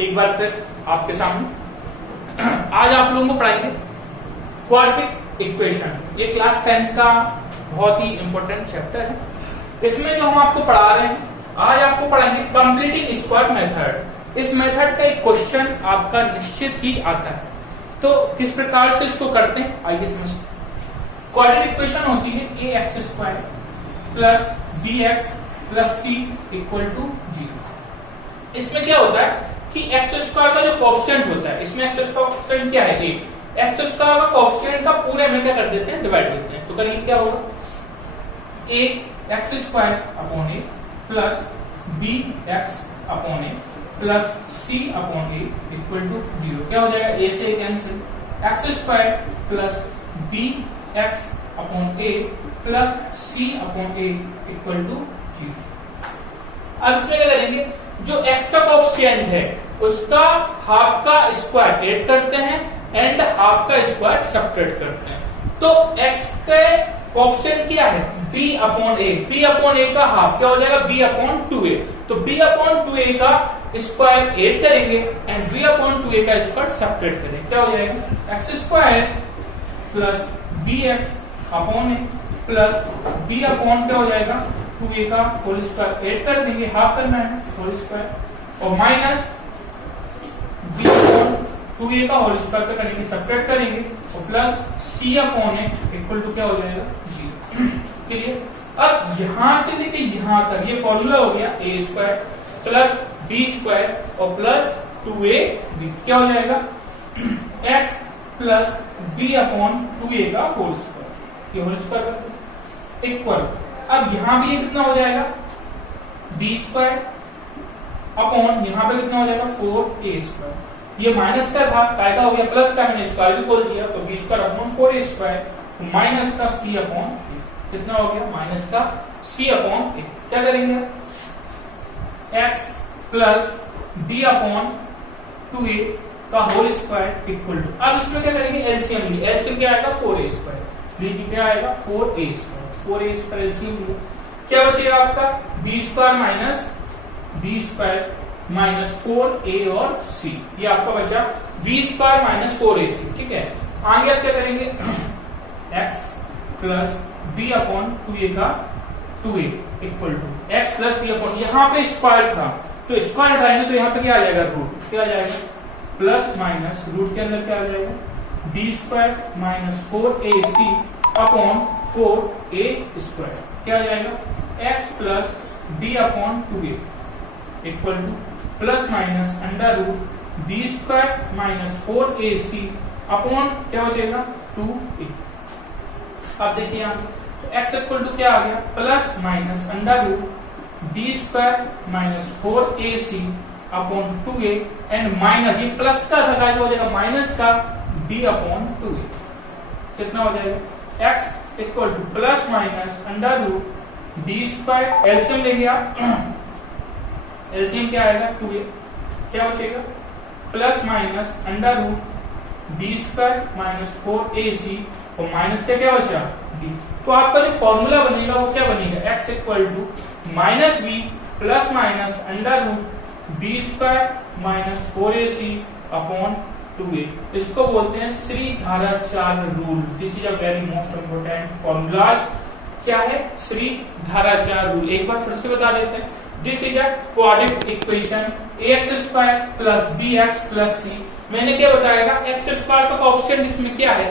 एक बार फिर आपके सामने आज आप लोगों को पढ़ाएंगे क्वाड्रेटिक इक्वेशन। ये क्लास 10th का बहुत ही इंपॉर्टेंट चैप्टर है। इसमें जो हम आपको पढ़ा रहे हैं, आज आपको पढ़ाएंगे कंप्लीटिंग स्क्वायर मेथड। इस मेथड का एक क्वेश्चन आपका निश्चित ही आता है, तो किस प्रकार से इसको करते हैं आइए समझते हैं। क्वाड्रेटिक इक्वेशन होती है a x square plus b x plus c equal to 0। इसमें क्या होता है कि एक्स स्क्वायर का जो कोएफिशिएंट होता है, इसमें एक्स स्क्वायर का कोएफिशिएंट क्या है, ए। एक्स स्क्वायर का कोएफिशिएंट का पूरे में क्या कर देते हैं, डिवाइड करते हैं। तो करिए क्या होगा, a x square upon a plus b x upon a plus c upon a equal to 0। क्या हो जाएगा, ए से cancel, x square plus b x upon a plus c upon a equal to 0। अब इसमें क्या करेंगे, जो x का कोएफिशिएंट है उसका हाफ का स्क्वायर ऐड करते हैं एंड हाफ का स्क्वायर सब्ट्रैक्ट करते हैं। तो x के कोएफिशिएंट क्या है, b upon a। b upon a का हाफ क्या हो जाएगा, b अपॉन 2a। तो b अपॉन 2a का स्क्वायर ऐड करेंगे एंड b अपॉन 2a का स्क्वायर सब्ट्रैक्ट करेंगे। क्या हो जाएगा, x square plus b x upon a plus b upon क्या हो जाएगा, 2a का होल स्क्वायर ऐड कर देंगे, हाफ करना है होल स्क्वायर, और माइनस b अपॉन 2a का होल स्क्वायर का करेंगे, सब्ट्रैक्ट करेंगे, और plus c upon a equal to क्या हो जाएगा, 0। क्लियर। अब यहां से लेके यहां तक ये फॉर्मूला हो गया, a square plus b square और प्लस 2ab क्या हो जाएगा, x plus b upon 2a का होल स्क्वायर, ये होल स्क्वायर इक्वल। अब यहां भी कितना हो जाएगा, बी स्क्वायर अपॉन यहां पे कितना हो जाएगा, 4a स्क्वायर। ये माइनस का था, काय का हो गया प्लस का, मैंने स्क्वायर भी खोल दिया, तो b square upon 4a square minus का c अपॉन कितना हो गया, माइनस का c अपॉन a। क्या करेंगे, x plus b upon 2a का होल स्क्वायर इक्वल टू। अब इसमें क्या करेंगे, एलसीएम लिए, एलसीएम क्या आएगा, 4a स्क्वायर लीजिए, क्या आएगा 4a square, 4a square LCM लिए, क्या बचेगा आपका, b square minus b square minus 4a और c, ये आपका बचा b स्क्वायर माइनस 4ac। ठीक है, आगे आप क्या करेंगे, x plus b upon 2a का 2a equal to x plus b upon, यहाँ पे स्क्वायर था तो स्क्वायर हटाएंगे तो यहाँ पे क्या आ जाएगा, रूट। क्या आ जाएगा, प्लस माइनस रूट के अंदर क्या आ जाएगा, b square minus 4ac upon 4a square. क्या आ जाएगा, x plus b upon 2a equal to plus minus under root b square minus 4ac upon क्या हो जाएगा, 2a। अब देखिए यहाँ तो x इक्वल टू क्या आ गया, plus minus under root b square minus 4ac upon 2a and minus, ये प्लस का था, हो जाएगा माइनस का b अपॉन 2a। कितना हो जाएगा, x equal to plus minus under root b square, LCM ले गया, एलसीएम क्या आएगा, 2a, क्या बचेगा, plus minus under root b square minus 4ac और माइनस का क्या बचा, b। तो आपका जो फॉर्मूला बनेगा वो क्या बनेगा, x equal to minus b plus minus under root b square minus 4ac upon 2a। इसको बोलते हैं Shri Dharacharya rule. This is a very most important formulas. क्या है, श्री धाराचार्य रूल। एक बार फिर से बता देते हैं, this is a quadratic equation ax square plus bx plus c। मैंने क्या बताएगा, एक्स स्क्वायर का कोएफिशिएंट इसमें क्या है,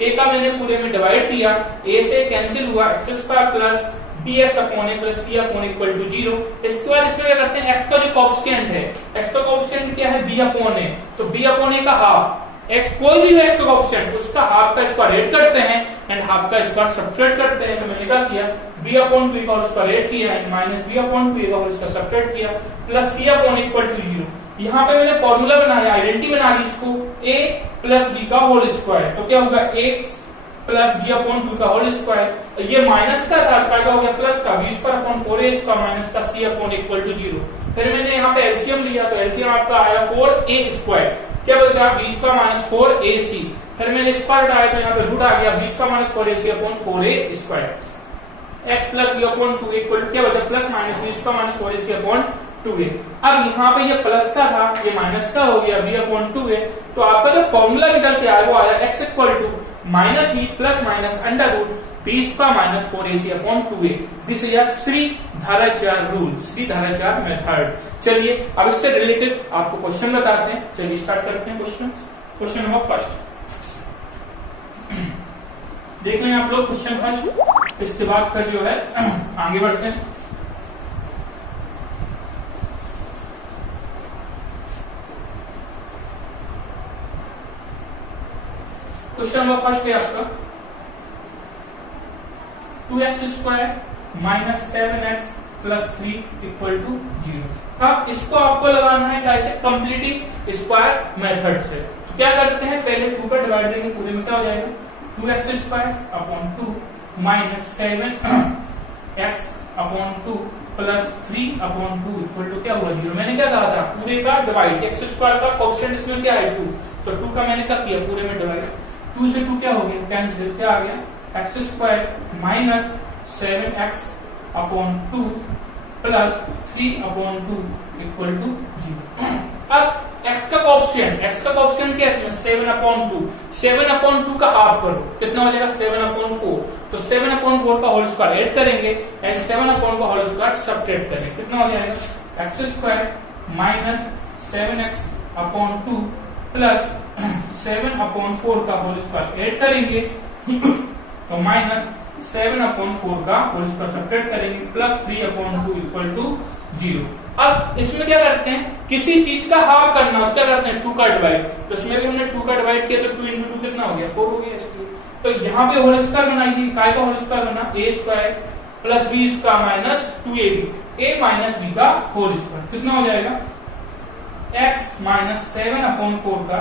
a का मैंने पूरे में डिवाइड किया, a से कैंसिल हुआ, x square plus bx upon a plus c upon equal to 0। इसके बाद इसमें क्या करते हैं, x का जो कोएफिशिएंट है, x का कोएफिशिएंट क्या है, b अपॉन a। तो b अपॉन a का हाफ, x कोई भी x का कोएफिशिएंट उसका हाफ का स्क्वायर ऐड करते हैं एंड हाफ का स्क्वायर सब्ट्रैक्ट करते हैं। तो मैंने क्या किया, b अपॉन 2 का होल स्क्वायर ऐड किया एंड माइनस b अपॉन 2 का होल स्क्वायर सब्ट्रैक्ट किया plus c upon equal to 0। यहाँ पे मैंने फॉर्मूला बनाया, आइडेंटिटी बना ली इसको, a प्लस b का होल स्क्वायर। तो क्या होगा, x प्लस b अपॉन 2 का होल स्क्वायर, ये माइनस का था, क्या हो गया प्लस का, b square upon 4a square minus का c अपॉन इक्वल टू 0। फिर मैंने यहाँ पे एलसीएम लिया, तो एलसीएम आपका आया 4a स्क्वायर, क्या बचा, b स्क्वायर माइनस 4ac। फिर मैंने स्क्वायर हटाया तो यहाँ पे रूट आ गया, b square minus 4ac upon 4a square. x plus b upon 2 equal to क्या बचा, plus minus b square minus 4ac upon 2a। अब यहाँ पे ये प्लस का था, ये माइनस का हो गया b अपॉन 2a। तो आपका जो फॉर्मूला निकल के आया वो आया x equal to minus b plus minus under root b square minus 4ac upon 2a। This is your Shridharacharya rule, Shridharacharya method. चलिए अब इससे रिलेटेड आपको क्वेश्चन बताते हैं। चलिए स्टार्ट करते हैं क्वेश्चन। क्वेश्चन नंबर फर्स्ट देख लें आप लोग, क्वेश्चन फर्स्ट। इसके बाद फिर जो है आगे बढ़ते हैं। क्वेश्चन नंबर फर्स्ट है आपका 2x square minus 7x plus 3 equal to 0। अब इसको आपको लगाना है कैसे, कंप्लीटिंग स्क्वायर मेथड से। तो क्या करते हैं, पहले 2 पर डिवाइड देंगे, पूरे में क्या हो जाएगा 2x square upon 2 minus 7x upon 2 plus 3 upon 2 equal to क्या हुआ 0। मैंने क्या कहा था, पूरे का डिवाइड, x स्क्वायर का कोएफिशिएंट इसमें क्या है 2, तो 2 का मैंने क्या किया पूरे में डिवाइड। 2 से 2 क्या हो गया कैंसिल, क्या आ गया x square minus 7x upon 2 plus 3 upon 2 equal to 0। अब x का कोएफिशिएंट क्या है इसमें 7 अपॉन 2। 7 अपॉन 2 का हाफ करो, कितना हो जाएगा 7 अपॉन 4। तो 7 अपॉन 4 का होल स्क्वायर ऐड करेंगे एंड 7 अपॉन का होल स्क्वायर सब्ट्रैक्ट करेंगे, कितना हो जाएगा x square minus 7x upon 2 plus 7 upon 4 का होल स्क्वायर ऐड करेंगे तो माइनस 7 अपॉन 4 का होल स्क्वायर सब्ट्रैक्ट करेंगे प्लस 3 अपॉन 2 इक्वल टू 0। अब इसमें क्या करते हैं, किसी चीज का हाफ करना हो क्या करते हैं 2 का डिवाइड। तो इसमें भी हमने 2 का डिवाइड किया तो 2 इंटू 2 कितना हो गया 4 हो गया इसकी। तो यहाँ पे होल स्क्वायर बनाएंगे, काय का होल स्क्वायर बना a square plus b square minus 2ab, a minus b का होल स्क्वायर कितना हो जाएगा x माइनस 7 अपॉन 4 का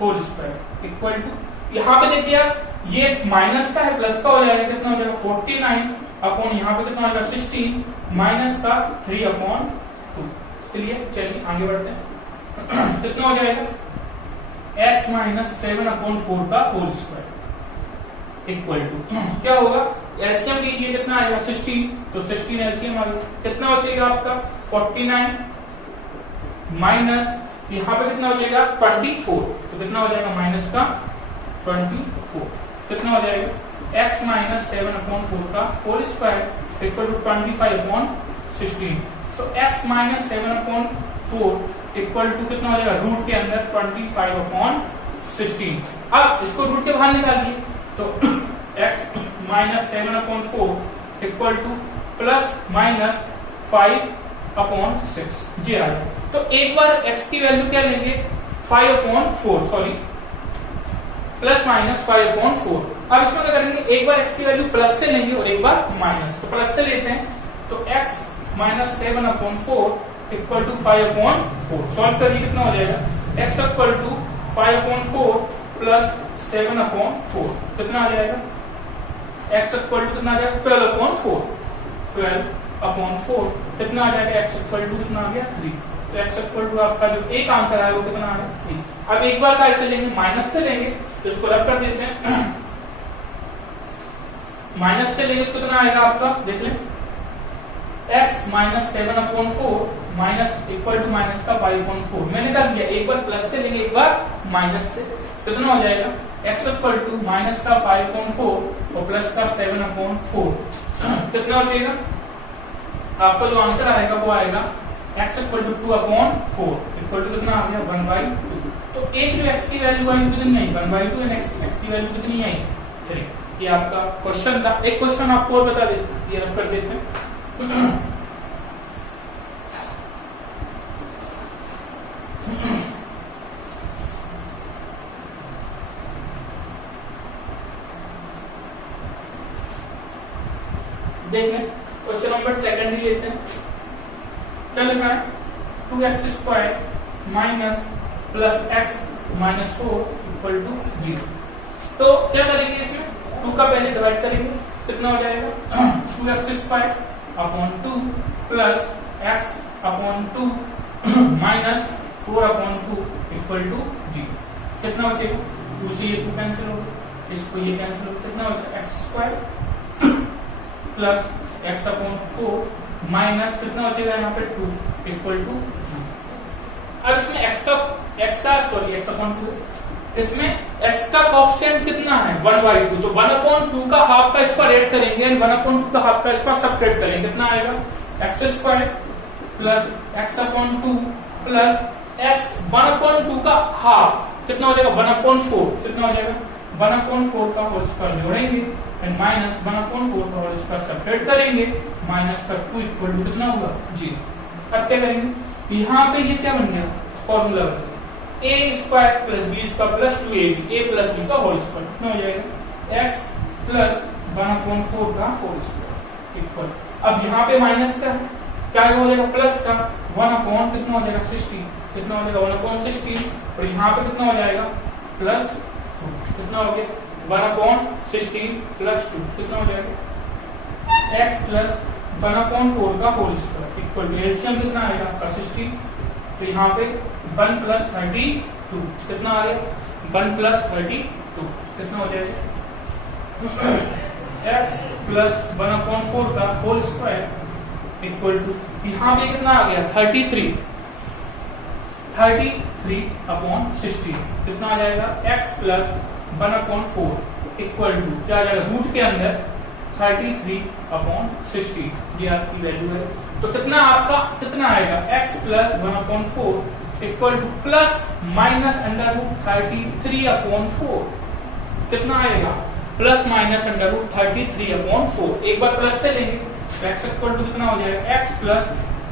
होल स्क्वायर इक्वल टू, यहाँ पे देखिए आप ये माइनस का है प्लस का हो जाएगा, कितना हो जाएगा 49 अपॉन यहाँ पे कितना हो जाएगा 16 माइनस का 3 अपॉन 2। चलिए चलिए आगे बढ़ते हैं। कितना हो जाएगा x माइनस 7 अपॉन 4 का होल स्क्वायर इक्वल टू क्या होगा, एलसीएम लीजिए कितना आएगा 16, तो 16 एलसीएम आ गया, कितना बचेगा आपका 49 माइनस यहाँ पे कितना हो जाएगा 24, तो कितना हो जाएगा माइनस का 24, कितना हो जाएगा x माइनस 7 अपॉन 4 का whole square equal to 25 upon 16। तो x minus 7 upon 4 equal to कितना हो जाएगा रूट के अंदर 25 अपॉन 16। अब इसको रूट के बाहर निकालिए तो x minus 7 upon 4 equal to plus minus 5 upon 6 जी आ गया। तो एक बार x की वैल्यू क्या लेंगे 5 upon 4, sorry plus minus 5 upon 4। अब इसमें क्या करेंगे, एक बार x की वैल्यू प्लस से लेंगे और एक बार माइनस, तो प्लस से लेते हैं तो x minus 7 upon 4 equal to 5 upon 4। Solve करिए कितना हो जाएगा x equal to 5 upon 4 plus 7 upon 4 कितना आ जाएगा, x इक्वल टू कितना आ जाएगा 12 अपॉन 4, 12 अपॉन 4 कितना आ जाएगा x इक्वल टू कितना आ गया 3। तो x इक्वल टू आपका जो एक आंसर है वो कितना आ गया 3। अब एक बार का ऐसे लेंगे माइनस से लेंगे तो इसको रब कर देते हैं, माइनस से लेंगे तो कितना आएगा आपका देख लें x minus 7 upon 4 minus equal to minus का 5 अपॉन 4। मैंने कर दिया, एक बार प्लस से लेंगे एक बार माइनस से, कितना हो जाएगा x इक्वल टू माइनस का 5 अपॉन 4 और प्लस का 7 अपॉन 4 कितना हो जाएगा आपका जो आंसर आएगा वो आएगा x equal to 2 upon 4 equal to कितना आ गया 1/2। तो एक जो x की वैल्यू आई कितनी आई 1/2 एंड x की वैल्यू कितनी आई। चलिए ये आपका क्वेश्चन था। एक क्वेश्चन आपको और बता देते, ये रख कर देते हैं। देख लें क्वेश्चन नंबर सेकंड ही लेते हैं। क्या लिखा है 2x square minus plus x minus 4 equal to 0। तो क्या करेंगे इसमें 2 का पहले डिवाइड करेंगे, कितना हो जाएगा 2x square upon 2 plus x upon 2 minus 4 upon 2 equal to 0। कितना बचेगा 2 से ये 2 कैंसिल होगा, इसको ये कैंसिल होगा, कितना बचेगा x square plus x upon 4 minus कितना बचेगा यहाँ पे 2 इक्वल टू 0। अब इसमें x अपॉन 2, इसमें x का कोएफिशिएंट कितना है 1/2, तो 1/2 का हाफ का स्क्वायर ऐड करेंगे एंड 1/2 का हाफ का स्क्वायर सब्ट्रैक्ट करेंगे, कितना आएगा x² plus x/2 plus x 1/2 का हाफ कितना हो जाएगा 1/4, कितना हो जाएगा 1/4 का होल स्क्वायर जोड़ेंगे एंड माइनस 1/4 का होल स्क्वायर सब्ट्रैक्ट करेंगे, माइनस का 2 इक्वल टू कितना होगा 0। अब क्या करेंगे, यहाँ पे ये क्या बन गया फॉर्मूला बन गया a² plus b² plus 2ab a plus b का होल स्क्वायर, कितना हो जाएगा x प्लस 1/4 का होल स्क्वायर इक्वल। अब यहाँ पे माइनस का क्या हो जाएगा प्लस का 1 कितना हो जाएगा 60, कितना हो जाएगा 1/60 और यहाँ पे कितना हो जाएगा प्लस 2, कितना हो गया 1/16 प्लस 2, कितना हो जाएगा x प्लस 1/4 का whole square equal to LCM कितना आएगा आपका 60, तो यहाँ पे 1 प्लस 32 कितना आ गया 1 प्लस 32 कितना हो जाएगा x प्लस 1/4 का होल स्क्वायर इक्वल टू यहाँ पे कितना आ गया 33 अपॉन 60 कितना आ जाएगा x प्लस 1/4 इक्वल टू क्या आ जाएगा रूट के अंदर 33 अपॉन 60, ये आपकी वैल्यू है। तो कितना आपका कितना आएगा x plus 1/4 equal to plus minus under root 33 upon 4, कितना आएगा plus minus under root 33 upon 4, एक बार प्लस से लेंगे तो x इक्वल टू कितना हो जाएगा x plus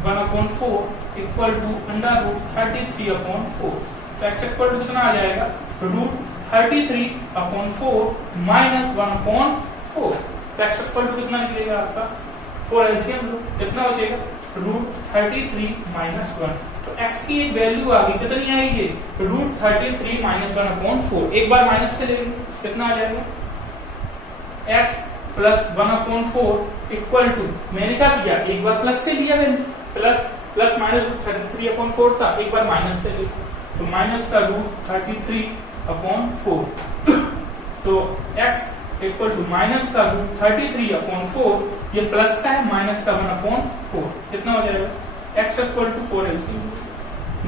1/4 equal to under root 33 upon 4, तो x इक्वल टू कितना आ जाएगा रूट 33 अपॉन 4 माइनस 1/4, तो x इक्वल टू कितना निकलेगा आपका 4 एलसीएम लो कितना हो जाएगा रूट 33 माइनस 1, तो x की एक वैल्यू आ गई कितनी आएगी रूट 33 माइनस 1/4, एक बार माइनस से लेंगे कितना आ जाएगा x प्लस 1/4 इक्वल टू मैंने क्या किया एक बार प्लस से लिया मैंने प्लस माइनस 33/4 था, एक बार माइनस से लिया तो माइनस का रूट 33/4, तो x इक्वल टू माइनस का रूट 33/4, ये प्लस का है माइनस का 1/4 कितना हो जाएगा x equal to 4 LCM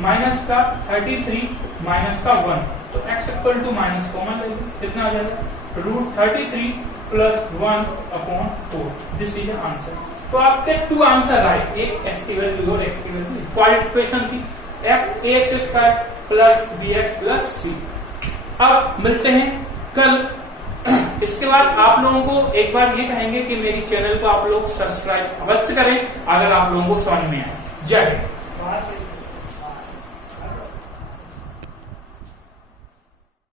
minus का 33 माइनस का 1, तो x equal to minus common लेंगे कितना आ जाएगा root 33 plus 1/4, this is answer. तो आपके 2 आंसर आए, एक x की वैल्यू और x की वैल्यू, क्वाड्रेटिक इक्वेशन थी ax² plus bx plus c। अब मिलते हैं कल। इसके बाद आप लोगों को एक बार ये कहेंगे कि मेरी चैनल को आप लोग सब्सक्राइब अवश्य करें अगर आप लोगों को समझ में आए। जय हिंद।